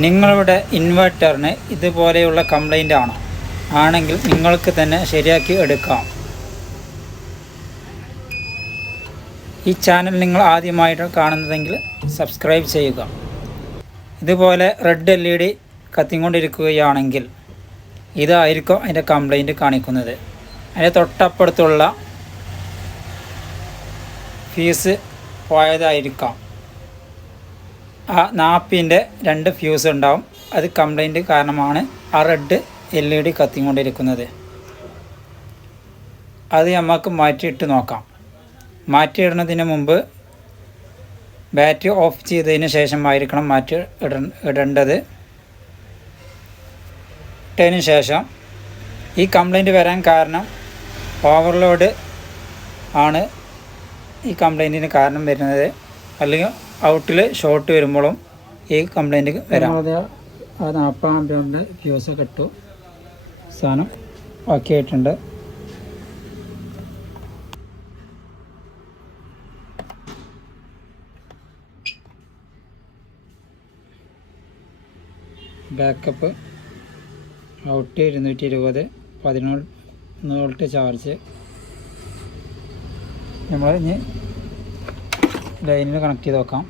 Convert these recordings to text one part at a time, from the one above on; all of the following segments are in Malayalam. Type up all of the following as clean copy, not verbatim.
നിങ്ങളുടെ ഇൻവെർട്ടറിന് ഇതുപോലെയുള്ള കംപ്ലൈൻ്റ് ആണോ? ആണെങ്കിൽ നിങ്ങൾക്ക് തന്നെ ശരിയാക്കി എടുക്കാം. ഈ ചാനൽ നിങ്ങൾ ആദ്യമായിട്ട് കാണുന്നതെങ്കിൽ സബ്സ്ക്രൈബ് ചെയ്യുക. ഇതുപോലെ റെഡ് LED കത്തിക്കൊണ്ടിരിക്കുകയാണെങ്കിൽ ഇതായിരിക്കും അതിൻ്റെ കംപ്ലൈൻറ്റ് കാണിക്കുന്നത്. അതിൻ്റെ തൊട്ടപ്പുറത്തുള്ള ഫ്യൂസ് പോയതായിരിക്കാം. ആ നാപ്പിൻ്റെ 2 ഫ്യൂസ് ഉണ്ടാവും. അത് കംപ്ലൈൻറ്റ് കാരണമാണ് ആ റെഡ് LED കത്തിക്കൊണ്ടിരിക്കുന്നത്. അത് നമുക്ക് മാറ്റിയിട്ട് നോക്കാം. മാറ്റിയിടുന്നതിന് മുമ്പ് ബാറ്ററി ഓഫ് ചെയ്തതിന് ശേഷമായിരിക്കണം മാറ്റി ഇടേണ്ടത്. ഇട്ടതിന് ശേഷം ഈ കംപ്ലൈൻറ്റ് വരാൻ കാരണം ഓവർലോഡ് ആണ് ഈ കംപ്ലൈൻറ്റിന് കാരണം വരുന്നത്. അല്ലെങ്കിൽ ഔട്ടിൽ ഷോർട്ട് വരുമ്പോഴും ഈ കംപ്ലൈൻറ്റ് വരാം. ആ 40 ആമ്പിയറിൻ്റെ ഫ്യൂസ് കിട്ടും. സാധനം ഓക്കെ ആയിട്ടുണ്ട്. Backup out 220 11 volt charge. നമ്മൾ ഇനി ലൈനിൽ കണക്ട് ചെയ്ത് നോക്കാം.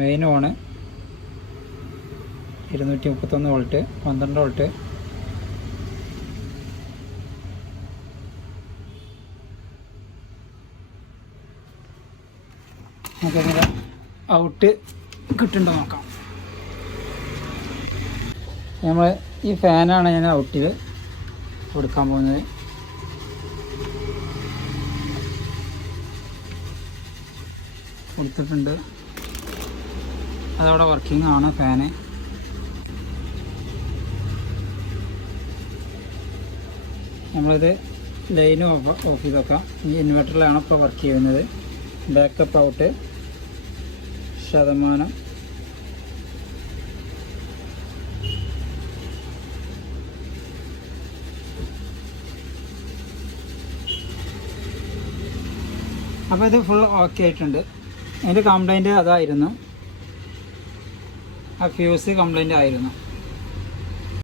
Main on 231 volt 12 volt. നമുക്കങ്ങനെ ഔട്ട് കിട്ടുന്നുണ്ടോ നോക്കാം. നമ്മൾ ഈ ഫാനാണ് ഞാൻ ഔട്ടിൽ കൊടുക്കാൻ പോകുന്നത്. കൊടുത്തിട്ടുണ്ട്. അതവിടെ വർക്കിംഗ് ആണ് ഫാന്. നമ്മളിത് ലൈന് ഓഫ് ചെയ്ത് വെക്കാം. ഈ ഇൻവെർട്ടറിലാണ് ഇപ്പോൾ വർക്ക് ചെയ്യുന്നത്. Backup out %. അപ്പോൾ ഇത് ഫുൾ ഓക്കെ ആയിട്ടുണ്ട്. അതിൻ്റെ കംപ്ലൈൻറ്റ് അതായിരുന്നു, ആ ഫ്യൂസ് കംപ്ലൈൻ്റ് ആയിരുന്നു.